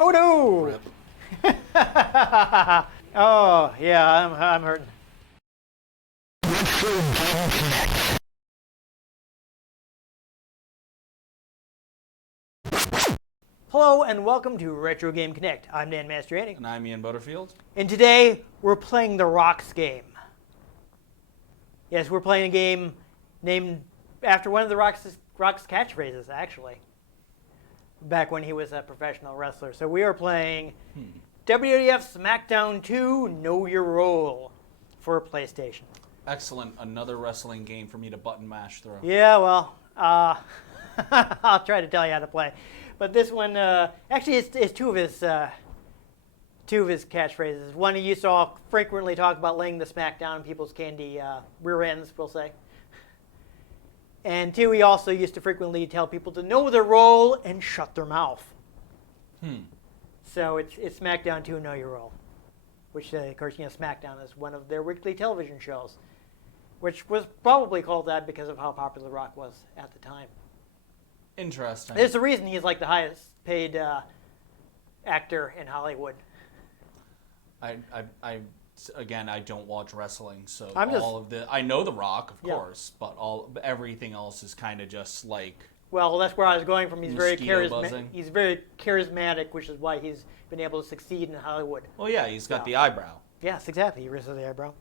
Oh no! Oh yeah, I'm hurting. Hello and welcome to Retro Game Connect. I'm Dan Mastriani. And I'm Ian Butterfield. And today we're playing the Rocks game. Yes, we're playing a game named after one of the Rock's catchphrases, actually. Back when he was a professional wrestler. So we are playing WWF SmackDown 2 Know Your Role for PlayStation. Excellent. Another wrestling game for me to button mash through. Yeah, well, I'll try to tell you how to play. But this one, actually, it's two of his catchphrases. One, he used to frequently talk about laying the smack down on people's candy rear ends, we'll say. And two, he also used to frequently tell people to know their role and shut their mouth. So it's SmackDown 2 Know Your Role, which, of course, SmackDown is one of their weekly television shows, which was probably called that because of how popular Rock was at the time. Interesting. There's a reason he's like the highest paid actor in Hollywood. Again, I don't watch wrestling, so I know The Rock, of course, but everything else is kind of just like. Well, that's where I was going from. He's very buzzing. He's very charismatic, which is why he's been able to succeed in Hollywood. Well, yeah, he's got the eyebrow. Yes, exactly. He raises the eyebrow.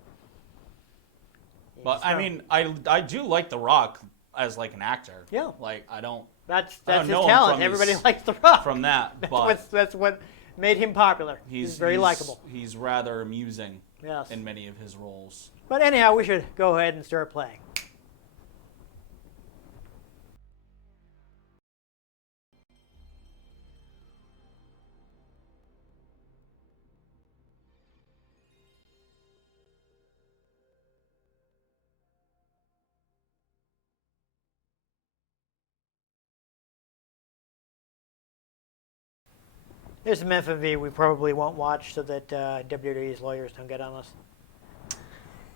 But I mean, I do like The Rock as like an actor. Yeah. Like I don't. That's his talent. Everybody likes The Rock. From that, but that's what made him popular. He's very likable. He's rather amusing. Yes. In many of his roles. But anyhow, we should go ahead and start playing. There's some FMV we probably won't watch so that WWE's lawyers don't get on us.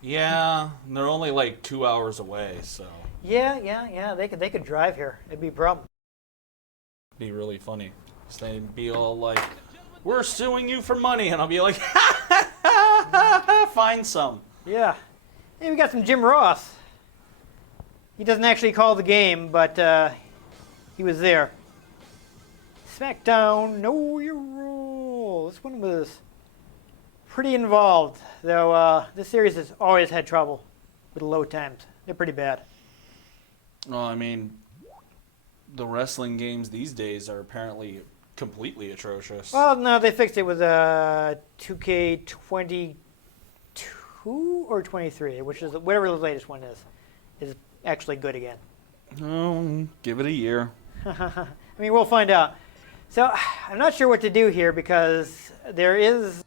Yeah, they're only like 2 hours away, so. Yeah. They could drive here. It'd be a problem. Be really funny. They'd be all like, "We're suing you for money," and I'll be like, "Find some." Yeah. Hey, we got some Jim Ross. He doesn't actually call the game, but he was there. SmackDown, Know Your Role. This one was pretty involved, though this series has always had trouble with load times. They're pretty bad. Well, I mean, the wrestling games these days are apparently completely atrocious. Well, no, they fixed it with 2K22 or 23, which is whatever the latest one is actually good again. Oh, give it a year. I mean, we'll find out. So, I'm not sure what to do here because there is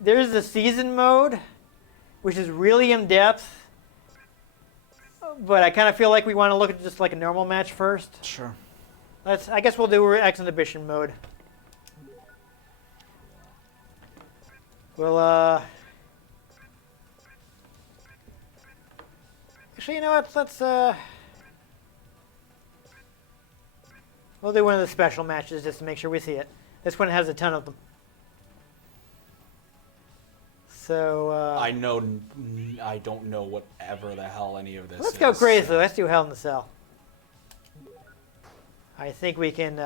the season mode, which is really in-depth, but I kind of feel like we want to look at just like a normal match first. Sure. I guess we'll do exhibition mode. Well, actually, you know what? Let's we'll do one of the special matches just to make sure we see it. This one has a ton of them. So I don't know whatever the hell any of this is. Let's go crazy. So. Let's do Hell in the Cell. I think we can.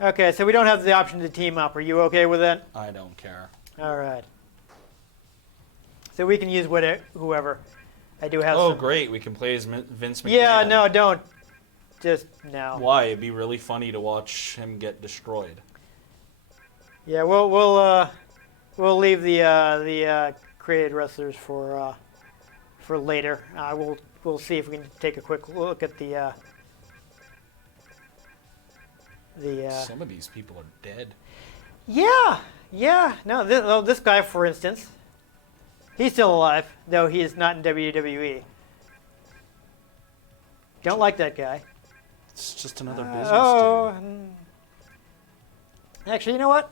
Okay, so we don't have the option to team up. Are you okay with that? I don't care. All right. So we can use whoever. I do have. Oh, great! We can play as Vince McMahon. Yeah, no, don't. Just no. Why? It'd be really funny to watch him get destroyed. Yeah, we'll leave the created wrestlers for later. We'll see if we can take a quick look at the. Some of these people are dead. Yeah. No, this guy, for instance, he's still alive, though he is not in WWE. Don't like that guy. It's just another business dude. Actually, you know what?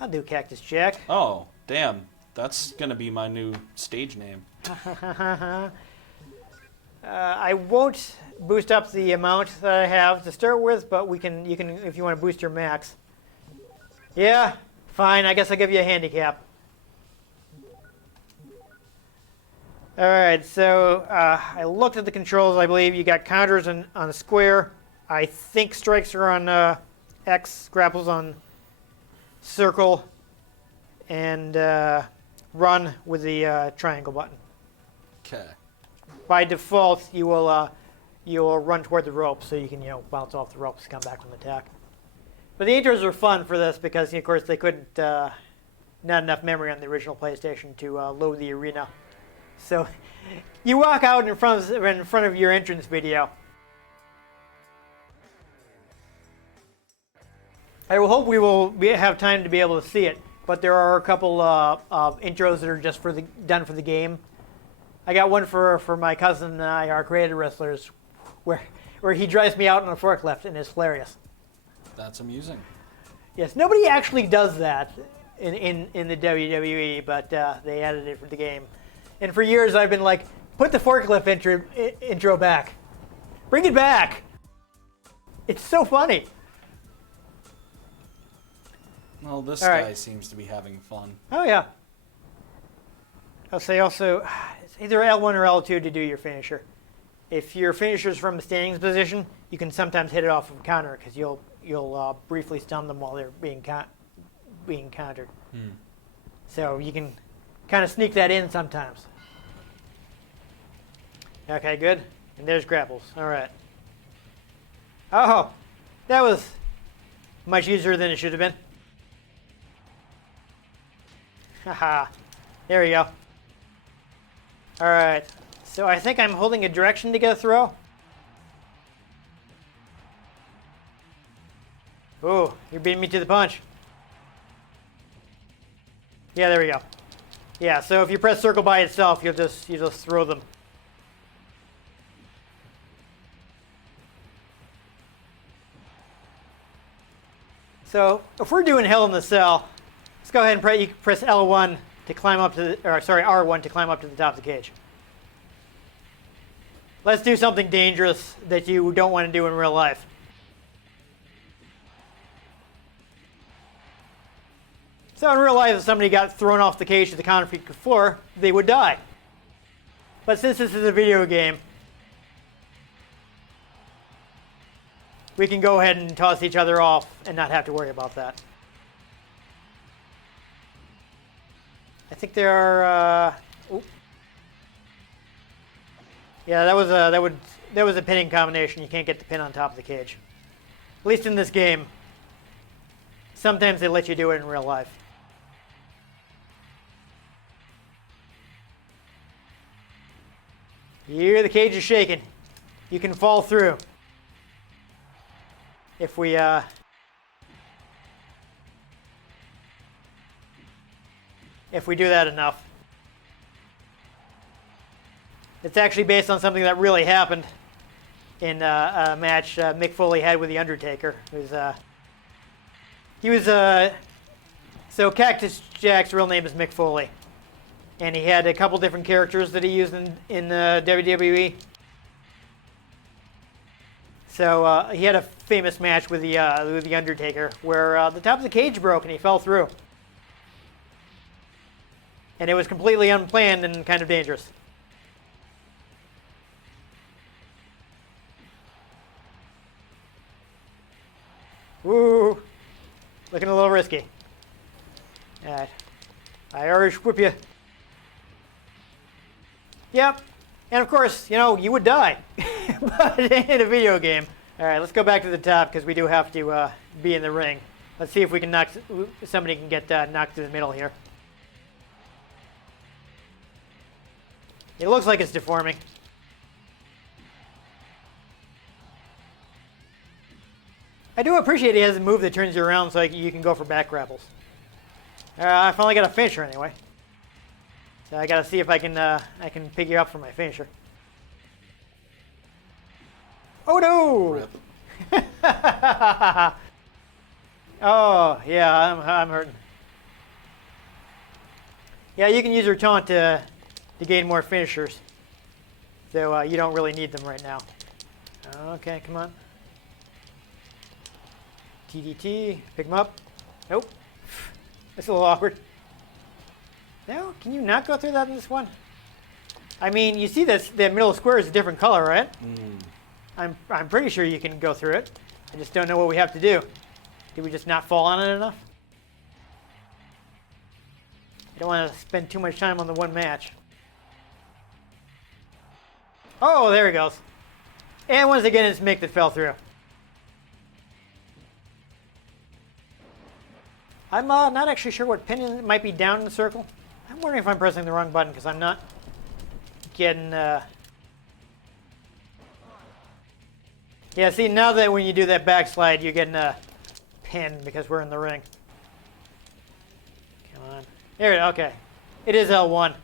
I'll do Cactus Jack. Oh, damn. That's going to be my new stage name. I won't boost up the amount that I have to start with, but you can if you want to boost your max. Yeah, fine. I guess I'll give you a handicap. All right, so I looked at the controls. I believe you got counters on a square. I think strikes are on X, grapples on circle, and run with the triangle button. Okay. By default, you will run toward the rope, so you can bounce off the ropes, come back from attack. But the intros are fun for this because, of course, they couldn't not enough memory on the original PlayStation to load the arena. So you walk out in front of your entrance video. I will hope we will have time to be able to see it, but there are a couple of intros that are just done for the game. I got one for my cousin and I, our creative wrestlers, where he drives me out on a forklift, and it's hilarious. That's amusing. Yes, nobody actually does that in the WWE, but they added it for the game. And for years I've been like, put the forklift intro back. Bring it back. It's so funny. Well, this guy seems to be having fun. Oh, yeah. I'll say also, it's either L1 or L2 to do your finisher. If your finisher's from a standing position, you can sometimes hit it off of a counter because you'll briefly stun them while they're being countered. So you can kind of sneak that in sometimes. Okay, good. And there's grapples. All right. Oh, that was much easier than it should have been. Haha. There we go. All right. So I think I'm holding a direction to get a throw. Ooh, you're beating me to the punch. Yeah, there we go. Yeah, so if you press circle by itself, you just throw them. So if we're doing Hell in the Cell, let's go ahead and you press L1 to climb up to R1 to climb up to the top of the cage. Let's do something dangerous that you don't want to do in real life. So in real life, if somebody got thrown off the cage to the concrete floor, they would die. But since this is a video game, we can go ahead and toss each other off and not have to worry about that. I think there are. Yeah, that was a pinning combination. You can't get the pin on top of the cage. At least in this game. Sometimes they let you do it in real life. Here the cage is shaking. You can fall through. If we do that enough. It's actually based on something that really happened in a match Mick Foley had with The Undertaker. So Cactus Jack's real name is Mick Foley. And he had a couple different characters that he used in WWE. So he had a famous match with the Undertaker where the top of the cage broke and he fell through. And it was completely unplanned and kind of dangerous. Woo! Looking a little risky. Alright. I Irish whip you. Yep. And of course, you would die. But in a video game. Alright, let's go back to the top because we do have to be in the ring. Let's see if we can somebody can get knocked through the middle here. It looks like it's deforming. I do appreciate he has a move that turns you around so you can go for back grapples. I finally got a finisher anyway. So I gotta see if I can pick you up for my finisher. Oh no! Oh yeah, I'm hurting. Yeah, you can use your taunt to gain more finishers. So you don't really need them right now. Okay, come on. TDT, pick him up. Nope. That's a little awkward. No, can you not go through that in this one? I mean, you see this, the middle square is a different color, right? I'm pretty sure you can go through it. I just don't know what we have to do. Did we just not fall on it enough? I don't want to spend too much time on the one match. Oh, there he goes. And once again, it's Mick that fell through. I'm not actually sure what pin it might be down in the circle. I'm wondering if I'm pressing the wrong button because I'm not getting... Yeah, see, now that when you do that backslide, you're getting a pin because we're in the ring. Come on. There it is. Okay. It is L1.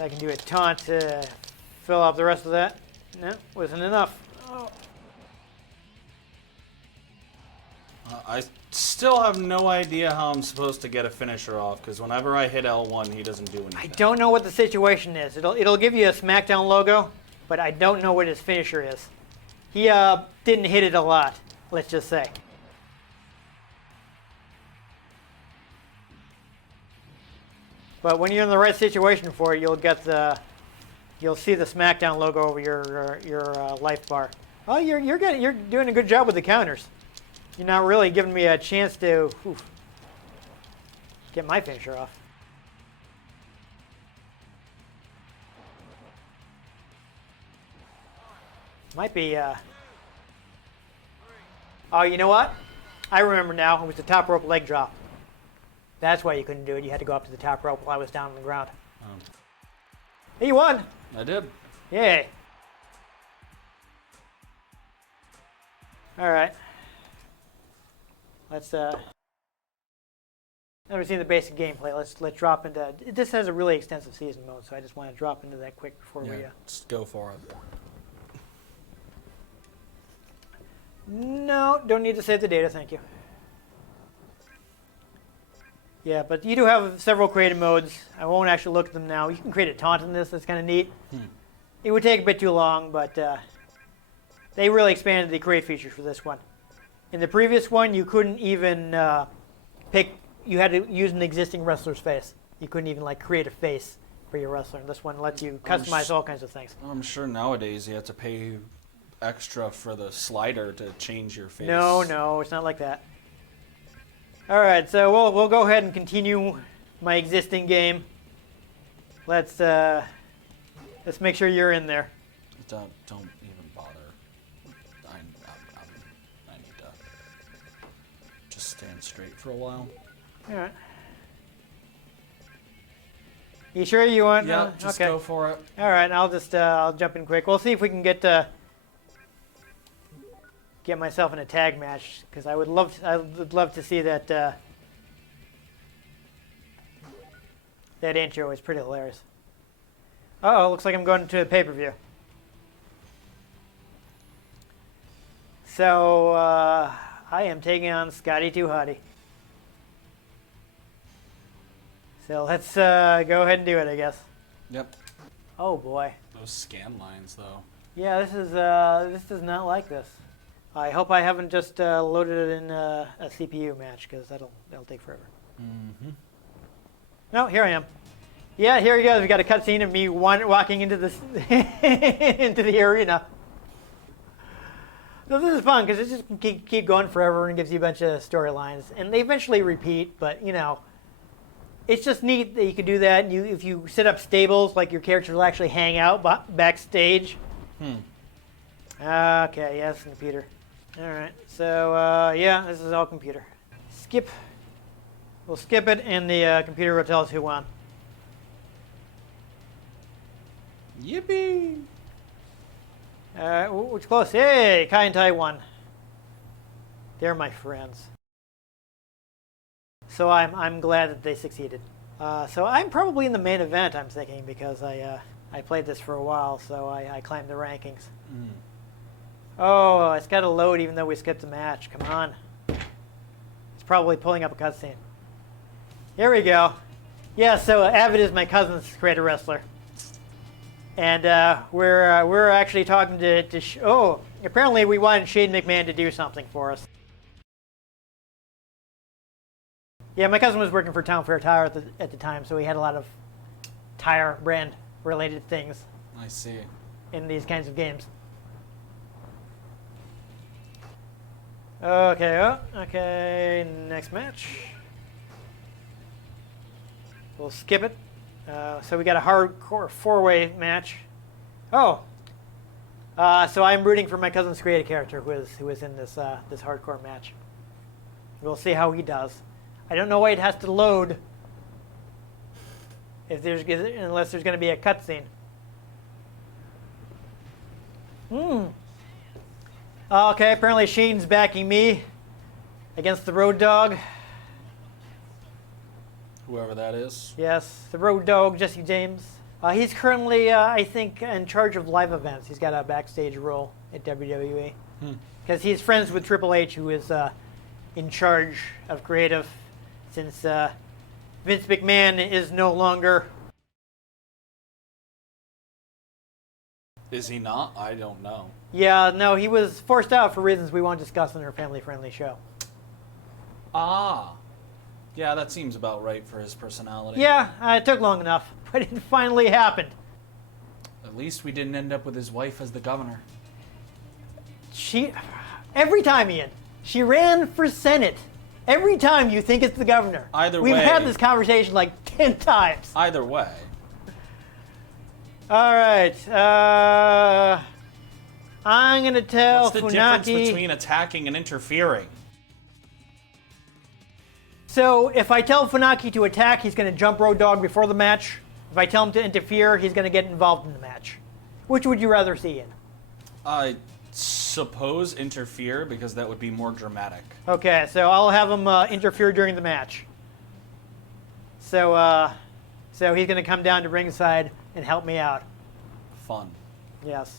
I can do a taunt to fill up the rest of that. No, wasn't enough. Oh. I still have no idea how I'm supposed to get a finisher off, because whenever I hit L1, he doesn't do anything. I don't know what the situation is. It'll give you a SmackDown logo, but I don't know what his finisher is. He didn't hit it a lot, let's just say. But when you're in the right situation for it, you'll see the SmackDown logo over your life bar. Oh, you're doing a good job with the counters. You're not really giving me a chance to get my finisher off. Might be. Oh, you know what? I remember now. It was the top rope leg drop. That's why you couldn't do it. You had to go up to the top rope while I was down on the ground. Hey, you won. I did. Yay. All right. Let's I've never seen the basic gameplay. Let's drop into. This has a really extensive season mode, so I just want to drop into that quick before we. Just go for it. No, don't need to save the data. Thank you. Yeah, but you do have several creative modes. I won't actually look at them now. You can create a taunt in this. That's kind of neat. It would take a bit too long, but they really expanded the create feature for this one. In the previous one, you couldn't even pick. You had to use an existing wrestler's face. You couldn't even create a face for your wrestler. And this one lets you customize all kinds of things. I'm sure nowadays you have to pay extra for the slider to change your face. No, it's not like that. All right, so we'll go ahead and continue my existing game. Let's make sure you're in there. Don't even bother. I need to just stand straight for a while. All right. You sure you want? Yeah, just okay. Go for it. All right, I'll jump in quick. We'll see if we can get myself in a tag match because I would love to see that that intro is pretty hilarious. Uh-oh, looks like I'm going to a pay-per-view. So I am taking on Scotty Too Hottie. So let's go ahead and do it, I guess. Yep. Oh boy. Those scan lines, though. Yeah, this does not like this. I hope I haven't just loaded it in a CPU match because that'll take forever. Mm-hmm. No, here I am. Yeah, here he goes. We got a cutscene of me walking into this into the arena. So this is fun because it just keep going forever and gives you a bunch of storylines, and they eventually repeat. But it's just neat that you can do that. And if you set up stables, your characters will actually hang out backstage. Okay, yes, computer. All right, so yeah, this is all computer. Skip. We'll skip it, and the computer will tell us who won. Yippee! Which close? Hey, Kai and Tai won. They're my friends. So I'm glad that they succeeded. So I'm probably in the main event, I'm thinking, because I played this for a while, so I climbed the rankings. Oh, it's got to load even though we skipped the match. Come on. It's probably pulling up a cutscene. Here we go. Yeah, so Avid is my cousin's creator wrestler. And we're actually talking to apparently we wanted Shane McMahon to do something for us. Yeah, my cousin was working for Town Fair Tire at the time, so he had a lot of tire brand related things. I see. In these kinds of games. Okay, next match. We'll skip it. So we got a hardcore 4-way match. So I'm rooting for my cousin's creative character who is in this hardcore match. We'll see how he does. I don't know why it has to load unless there's going to be a cutscene. Okay, apparently Shane's backing me against the Road Dogg. Whoever that is. Yes, the Road Dogg, Jesse James. He's currently, I think, in charge of live events. He's got a backstage role at WWE. Because he's friends with Triple H, who is in charge of creative since Vince McMahon is no longer. Is he not? I don't know. Yeah, no, he was forced out for reasons we won't discuss in our family-friendly show. Ah. Yeah, that seems about right for his personality. Yeah, it took long enough, but it finally happened. At least we didn't end up with his wife as the governor. Every time, Ian, she ran for Senate. Every time you think it's the governor. Either way. We've had this conversation like 10 times. Either way. All right. I'm going to tell What's the Funaki... difference between attacking and interfering? So if I tell Funaki to attack, he's going to jump Road Dogg before the match. If I tell him to interfere, he's going to get involved in the match. Which would you rather see, Ian? I suppose interfere, because that would be more dramatic. Okay, so I'll have him interfere during the match. So he's going to come down to ringside and help me out. Fun. Yes.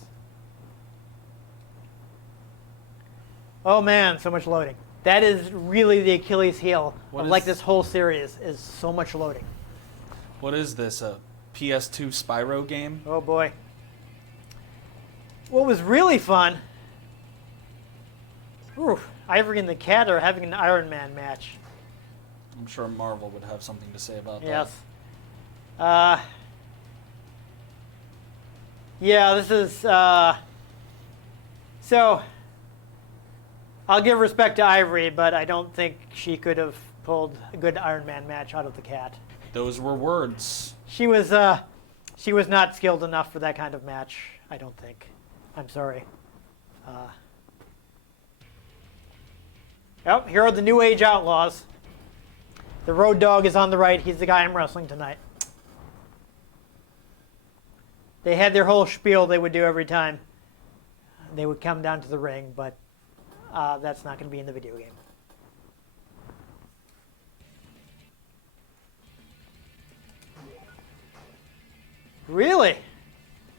Oh man, so much loading. That is really the Achilles heel of this whole series is so much loading. What is this, a PS2 Spyro game? Oh boy. What was really fun, Ivory and the Cat are having an Iron Man match. I'm sure Marvel would have something to say about that. Yes. Yeah, this is, so, I'll give respect to Ivory, but I don't think she could have pulled a good Iron Man match out of the Cat. Those were words. She was not skilled enough for that kind of match, I don't think. I'm sorry. Here are the New Age Outlaws. The Road Dogg is on the right. He's the guy I'm wrestling tonight. They had their whole spiel they would do every time they would come down to the ring, but that's not going to be in the video game. Really?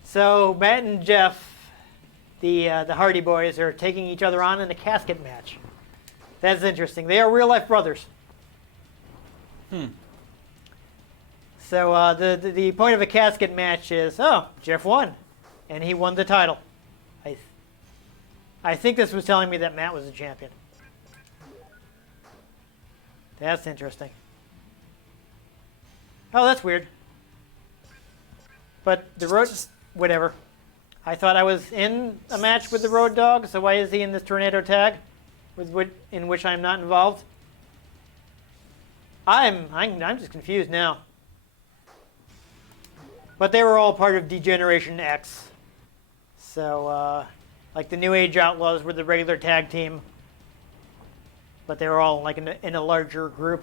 So Matt and Jeff, the Hardy Boys, are taking each other on in a casket match. That's interesting. They are real-life brothers. So the point of a casket match is, Jeff won, and he won the title. I think this was telling me that Matt was the champion. That's interesting. Oh, that's weird. But the whatever. I thought I was in a match with the Road Dogg, so why is he in this tornado tag, in which I'm not involved? I'm just confused now. But they were all part of Degeneration X. So, like the New Age Outlaws were the regular tag team, but they were all like in a larger group.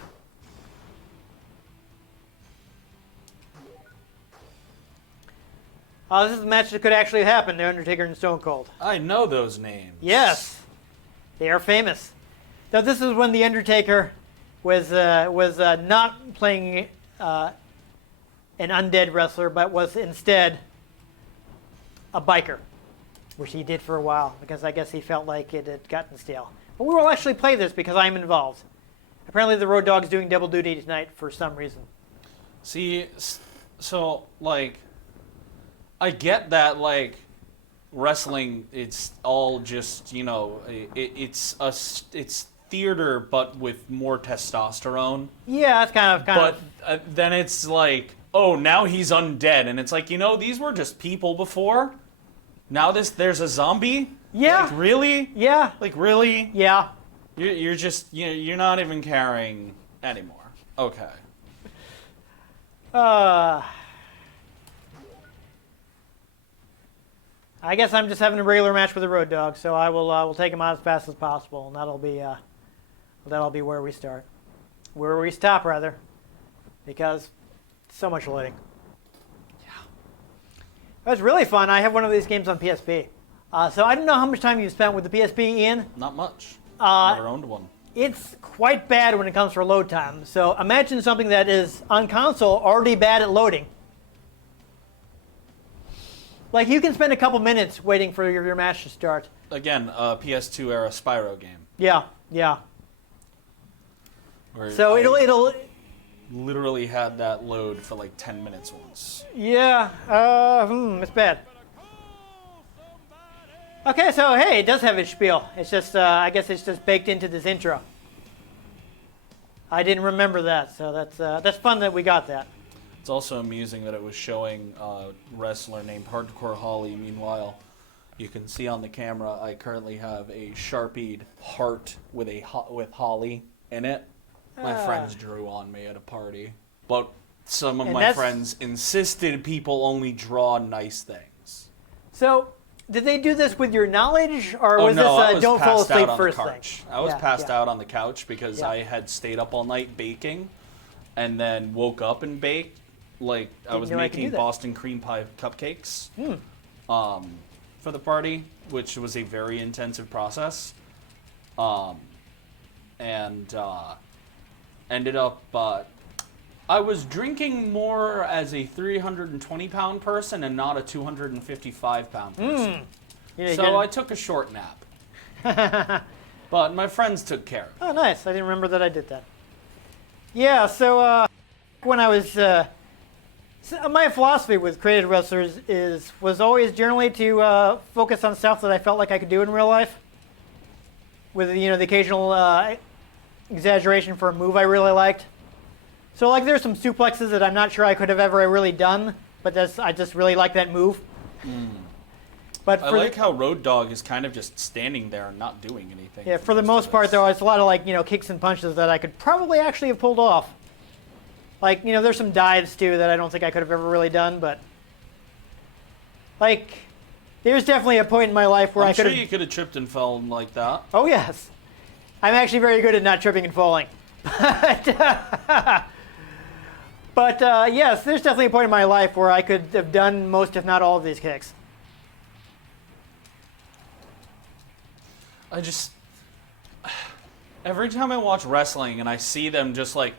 This is a match that could actually happen, The Undertaker and Stone Cold. I know those names. Yes. They are famous. Now, this is when The Undertaker was not playing an undead wrestler, but was instead a biker, which he did for a while, because I guess he felt like it had gotten stale. But we will actually play this because I'm involved. Apparently the Road Dogg's doing double duty tonight for some reason. See, so, like, I get that, like, wrestling, it's all just, you know, it's theater, but with more testosterone. Yeah, it's kind of. But then it's like, oh, now he's undead, and it's like, you know, these were just people before. Now there's a zombie. Yeah. Like, really? Yeah. Like, really? Yeah. You're just you're not even caring anymore. Okay. I guess I'm just having a regular match with the Road Dogg, so I will take him out as fast as possible, and that'll be where we start, where we stop rather, because so much loading. Yeah, it was really fun. I have one of these games on PSP, so I don't know how much time you've spent with the PSP, Ian. Not much. Never owned one. It's quite bad when it comes for load time. So imagine something that is on console already bad at loading. Like, you can spend a couple minutes waiting for your match to start. Again, PS2 era Spyro game. Yeah. So it'll literally had that load for like 10 minutes once. Yeah. It's bad. Okay, so hey, it does have its spiel. It's just, I guess it's just baked into this intro. I didn't remember that, so that's fun that we got that. It's also amusing that it was showing a wrestler named Hardcore Holly. Meanwhile, you can see on the camera I currently have a Sharpied heart with Holly in it. My friends drew on me at a party, but some of my friends insisted people only draw nice things. So, did they do this with your knowledge, or was this don't fall asleep first thing? I was passed out on the couch because I had stayed up all night baking, and then woke up and baked. Like, I was making Boston cream pie cupcakes for the party, which was a very intensive process. And ended up, I was drinking more as a 320-pound person and not a 255-pound person. So I took a short nap. But my friends took care of it. Oh, nice. I didn't remember that I did that. Yeah, so when I was... my philosophy with creative wrestlers was always generally to focus on stuff that I felt like I could do in real life, with the occasional exaggeration for a move I really liked. So like there's some suplexes that I'm not sure I could have ever really done, but I just really like that move. But I like how Road Dogg is kind of just standing there and not doing anything. Yeah, for the most part though, it's a lot of like kicks and punches that I could probably actually have pulled off. Like, there's some dives, too, that I don't think I could have ever really done, but... Like, there's definitely a point in my life where I could have... I'm sure you could have tripped and fell like that. Oh, yes. I'm actually very good at not tripping and falling. But yes, there's definitely a point in my life where I could have done most, if not all, of these kicks. Every time I watch wrestling and I see them just like...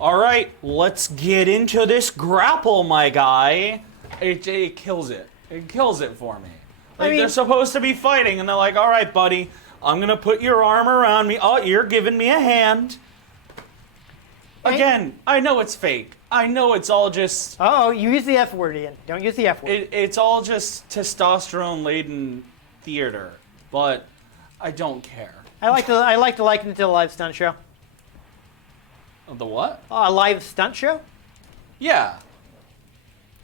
All right, let's get into this grapple, my guy. It kills it. It kills it for me. Like, they're supposed to be fighting, and they're like, all right, buddy, I'm going to put your arm around me. Oh, you're giving me a hand. Again, I know it's fake. I know it's all just... Oh, you use the F word, Ian. Don't use the F word. It's all just testosterone-laden theater, but I don't care. I like to liken it to a live stunt show. The what? A live stunt show? Yeah.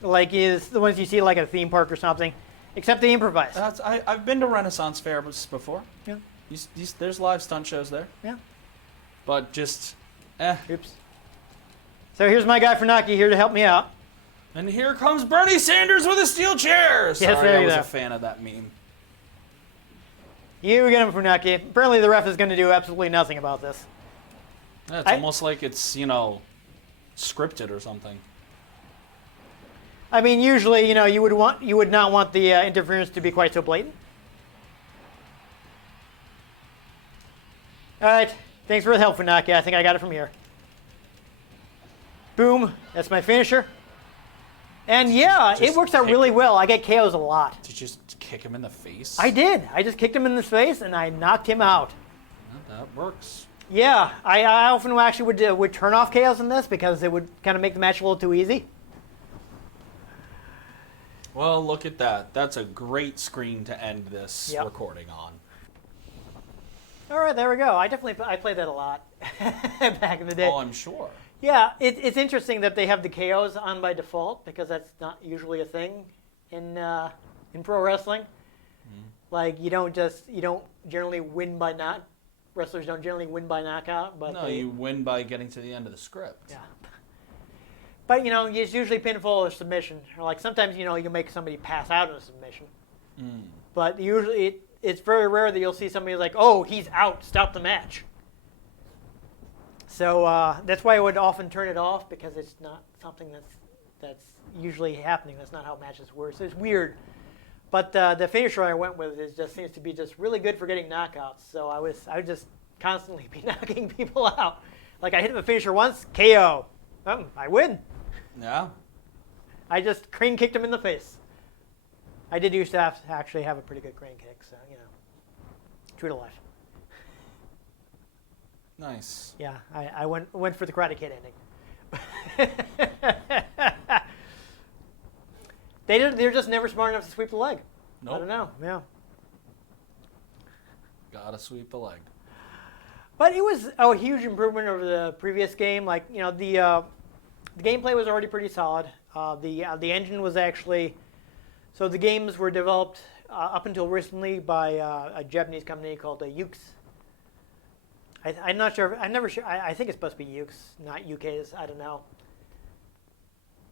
Like is the ones you see like at a theme park or something, except they improvise. I've been to Renaissance Fair before. Yeah. There's live stunt shows there. Yeah. But just, Oops. So here's my guy Funaki here to help me out. And here comes Bernie Sanders with a steel chair. Sorry, yes, there you I was go. a fan of that meme. You get him, Funaki. Apparently the ref is going to do absolutely nothing about this. Yeah, it's almost like it's, scripted or something. I mean, usually, you would not want the interference to be quite so blatant. All right, thanks for the help, Funaki. I think I got it from here. Boom, that's my finisher. And yeah, it works out really well. I get KOs a lot. Did you just kick him in the face? I did. I just kicked him in the face and I knocked him out. That works. Yeah, I often actually would turn off KOs in this because it would kind of make the match a little too easy. Well, look at that. That's a great screen to end this recording on. All right, there we go. I played that a lot back in the day. Oh, I'm sure. Yeah, it's interesting that they have the KOs on by default because that's not usually a thing in pro wrestling. Like you don't generally win by wrestlers don't generally win by knockout, but you win by getting to the end of the script. Yeah. But it's usually pinfall or submission, or like sometimes you can make somebody pass out in a submission. But usually it's very rare that you'll see somebody like, oh, he's out, stop the match. So that's why I would often turn it off because it's not something that's usually happening. That's not how matches work. So it's weird. But the finisher I went with seems to be just really good for getting knockouts. So I would just constantly be knocking people out. Like I hit the finisher once, KO. I win. Yeah. I just crane kicked him in the face. I did used to actually have a pretty good crane kick, so true to life. Nice. Yeah, I went for the Karate Kid ending. They're just never smart enough to sweep the leg. Nope. I don't know. Yeah. Gotta sweep the leg. But it was a huge improvement over the previous game. Like the gameplay was already pretty solid. The engine was actually so the games were developed up until recently by a Japanese company called Yuke. I'm not sure. I'm never sure. I think it's supposed to be Yuke's, not UK's. I don't know.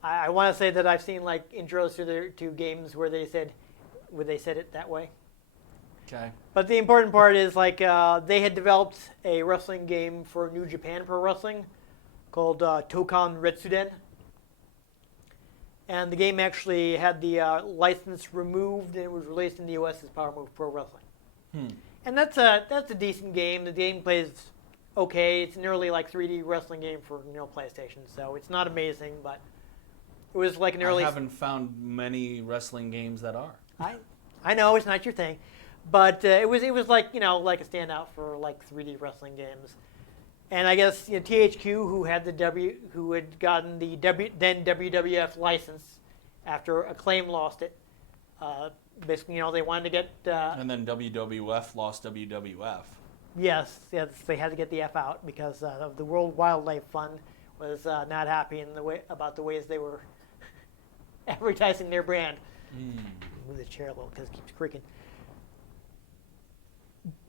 I want to say that I've seen like intros to games where they said it that way. Okay. But the important part is like they had developed a wrestling game for New Japan Pro Wrestling called Tokan Retsuden. And the game actually had the license removed and it was released in the US as Power Move Pro Wrestling. And that's a decent game. The gameplay is okay. It's an early like 3D wrestling game for PlayStation, so it's not amazing, but it was like an early. I haven't found many wrestling games that are. I know it's not your thing, but it was like like a standout for like 3D wrestling games. And I guess THQ, who had gotten the then WWF license after Acclaim lost it. Basically, they wanted to get. And then WWF lost WWF. Yes, they had to get the F out because of the World Wildlife Fund was not happy about the ways they were advertising their brand. Move the chair a little because it keeps creaking.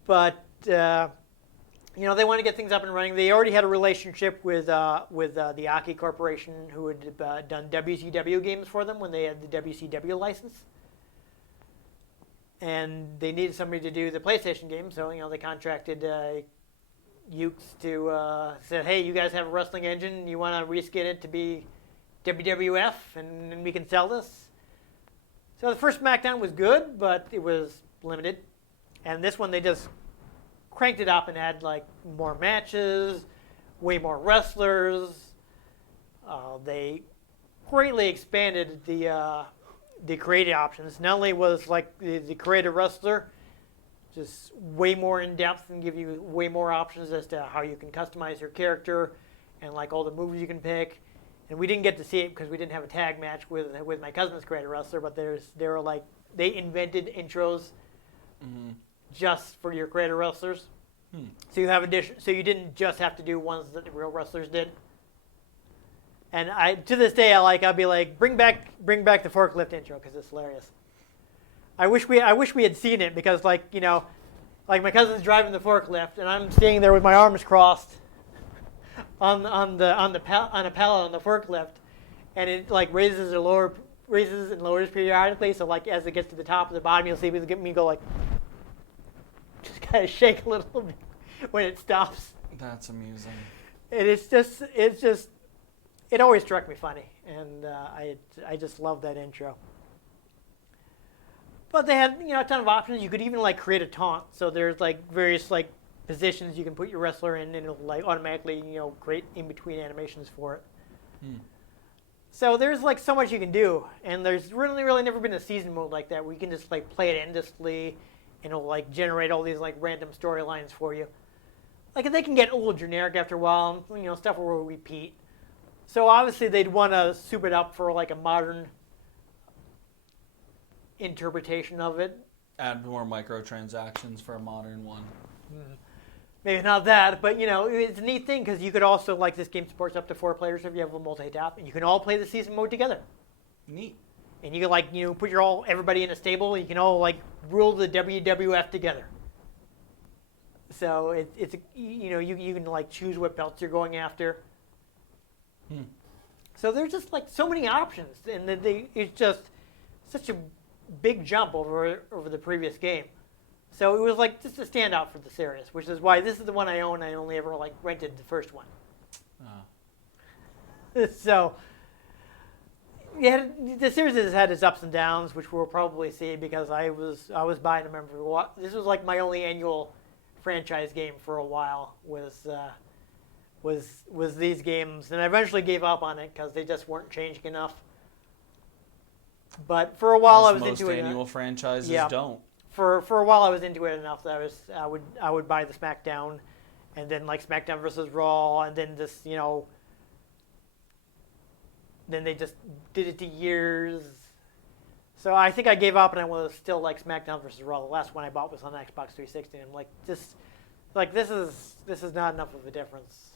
But they want to get things up and running. They already had a relationship with the Aki Corporation, who had done WCW games for them when they had the WCW license. And they needed somebody to do the PlayStation game, so they contracted Yuke to said, "Hey, you guys have a wrestling engine. You want to reskin it to be WWF, and we can sell this." So the first SmackDown was good, but it was limited. And this one, they just cranked it up and had like more matches, way more wrestlers. They greatly expanded the creative options. Not only was like the creative wrestler just way more in depth and give you way more options as to how you can customize your character and like all the moves you can pick. And we didn't get to see it because we didn't have a tag match with my cousin's creative wrestler. But they invented intros just for your creative wrestlers. So you have so you didn't just have to do ones that the real wrestlers did. And to this day, I'll be like, bring back the forklift intro because it's hilarious. I wish we had seen it because like my cousin's driving the forklift and I'm standing there with my arms crossed on a pallet on the forklift, and it like raises and lowers periodically. So like as it gets to the top of the bottom, you'll see me go like just kind of shake a little bit when it stops. That's amusing. And it's just. It always struck me funny, and I just love that intro. But they had a ton of options. You could even like create a taunt. So there's like various like positions you can put your wrestler in, and it'll like automatically create in between animations for it. So there's like so much you can do, and there's really never been a season mode like that where you can just like play it endlessly, and it'll like generate all these like random storylines for you. like they can get a little generic after a while. Stuff will repeat. So obviously they'd want to soup it up for like a modern interpretation of it. Add more microtransactions for a modern one. Maybe not that, but it's a neat thing because you could also, like, this game supports up to 4 players if you have a multi-tap, and you can all play the season mode together. Neat. And you can put everybody in a stable, and you can all rule the WWF together. So it's you can choose what belts you're going after. So there's just so many options, and it's just such a big jump over the previous game. So it was just a standout for the series, which is why this is the one I own. I only ever rented the first one. So yeah, the series has had its ups and downs, which we'll probably see because I was buying them every while. This was my only annual franchise game for a while was these games, and I eventually gave up on it because they just weren't changing enough. But for a while I was into it. Most annual franchises don't. For a while I was into it enough that I would buy the SmackDown, and then SmackDown versus Raw, and then this then they just did it to years. So I think I gave up, and I was still SmackDown versus Raw. The last one I bought was on Xbox 360, and I'm this is not enough of a difference.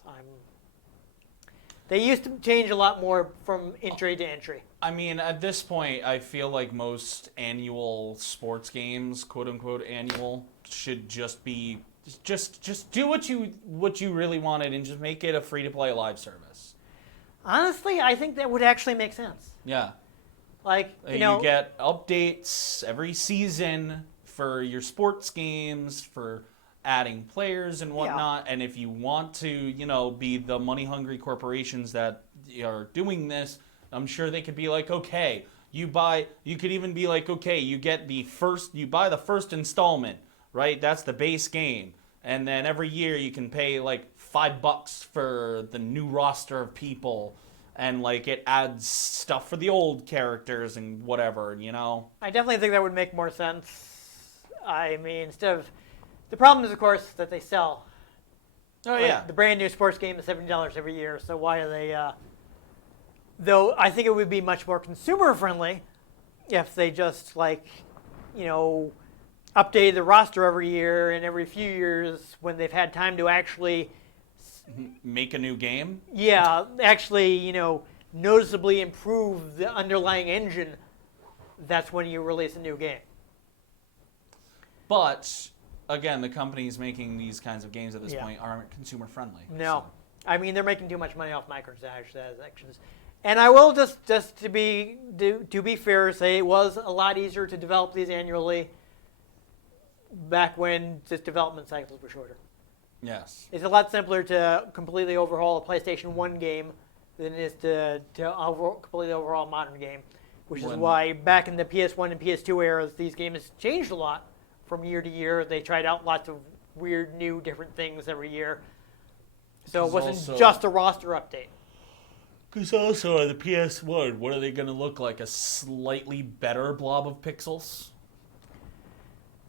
They used to change a lot more from entry to entry. I mean, at this point, I feel like most annual sports games, quote unquote annual, should just be just do what you really wanted and just make it a free to play live service. Honestly, I think that would actually make sense. Yeah. You get updates every season for your sports games, for adding players and whatnot, and if you want to, be the money-hungry corporations that are doing this, I'm sure they could be okay, you could even be okay, you buy the first installment, right? That's the base game, and then every year you can pay $5 for the new roster of people, and it adds stuff for the old characters and whatever, I definitely think that would make more sense. I mean, the problem is, of course, that they sell. Oh, yeah. The brand new sports game is $70 every year, so why are they... though I think it would be much more consumer-friendly if they just, updated the roster every year and every few years when they've had time to actually... Make a new game? Yeah, actually, noticeably improve the underlying engine. That's when you release a new game. But... Again, the companies making these kinds of games at this point aren't consumer friendly. No. So. I mean, they're making too much money off microtransactions. And I will just to be fair, say it was a lot easier to develop these annually back when just development cycles were shorter. Yes. It's a lot simpler to completely overhaul a PlayStation 1 game than it is to completely overhaul a modern game, which is why back in the PS1 and PS2 eras, these games changed a lot. From year to year, they tried out lots of weird, new, different things every year. So it wasn't just a roster update. Because also on the PS1, what are they going to look like? A slightly better blob of pixels?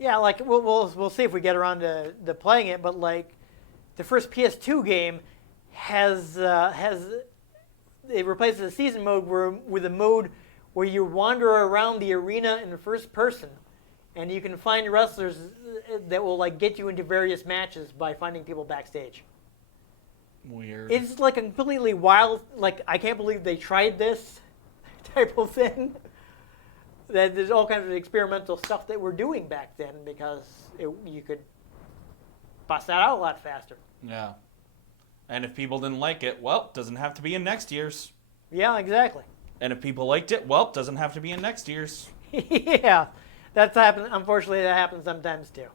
Yeah, we'll see if we get around to playing it. But the first PS2 game has it replaces the season mode with a mode where you wander around the arena in the first person. And you can find wrestlers that will get you into various matches by finding people backstage. Weird. It's a completely wild, I can't believe they tried this type of thing. That there's all kinds of experimental stuff that we're doing back then because you could bust that out a lot faster. Yeah. And if people didn't like it, well, it doesn't have to be in next year's. Yeah, exactly. And if people liked it, well, it doesn't have to be in next year's. Yeah. That's happened. Unfortunately, that happens sometimes too.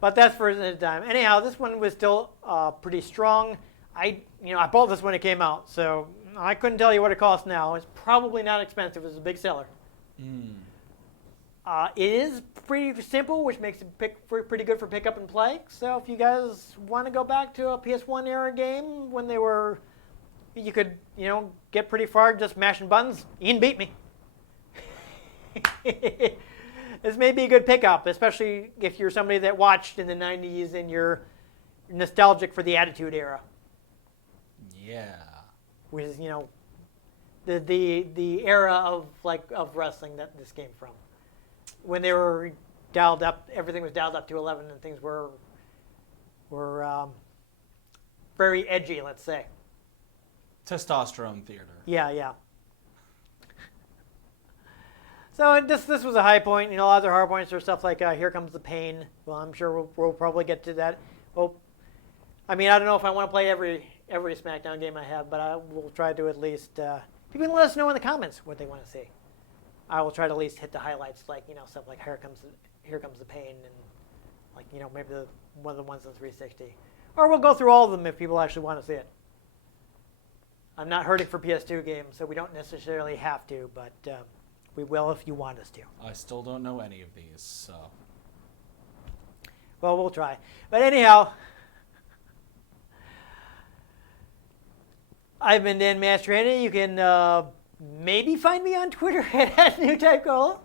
But that's for another time. Anyhow, this one was still pretty strong. I bought this when it came out, so I couldn't tell you what it costs now. It's probably not expensive. It's a big seller. It is pretty simple, which makes it pretty good for pick up and play. So if you guys want to go back to a PS1 era game when you could get pretty far just mashing buttons, you can beat me. This may be a good pickup, especially if you're somebody that watched in the 90s and you're nostalgic for the Attitude Era, Yeah. which is the era of wrestling that this came from, when they were dialed up, everything was dialed up to 11, and things were very edgy, let's say. Testosterone theater. Yeah. So this was a high point. Other hard points are stuff like Here Comes the Pain. Well, I'm sure we'll probably get to that. Well, I don't know if I want to play every SmackDown game I have, but I will try to at least. People can let us know in the comments what they want to see. I will try to at least hit the highlights, like stuff like Here Comes the Pain, and maybe one of the ones on 360. Or we'll go through all of them if people actually want to see it. I'm not hurting for PS2 games, so we don't necessarily have to, but we will if you want us to. I still don't know any of these, so. Well, we'll try. But anyhow, I've been Dan Mastriani. You can maybe find me on Twitter at NewTypeCola.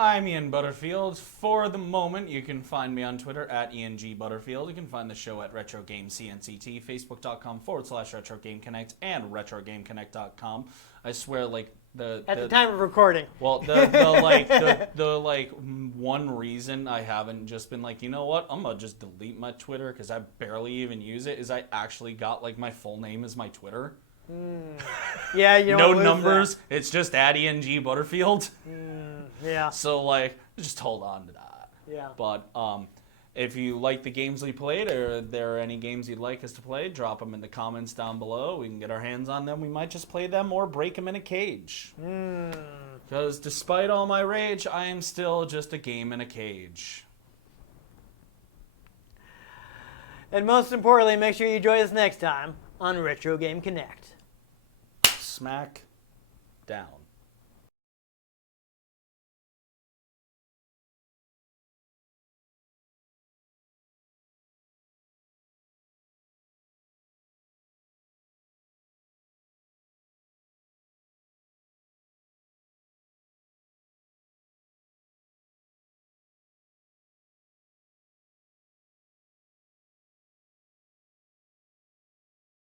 I'm Ian Butterfield. For the moment, you can find me on Twitter at ENG Butterfield. You can find the show at RetroGameCNCT, Facebook.com/RetroGameConnect, and RetroGameConnect.com. I swear, at the time of recording. Well, the one reason I haven't just been you know what, I'm gonna just delete my Twitter because I barely even use it, is I actually got my full name as my Twitter. Yeah, you don't no numbers. That. It's just at ENG Butterfield. Yeah. So just hold on to that. Yeah. But if you like the games we played, or there are any games you'd like us to play, drop them in the comments down below. We can get our hands on them. We might just play them or break them in a cage. Because despite all my rage, I am still just a game in a cage. And most importantly, make sure you join us next time on Retro Game Connect. Smack down.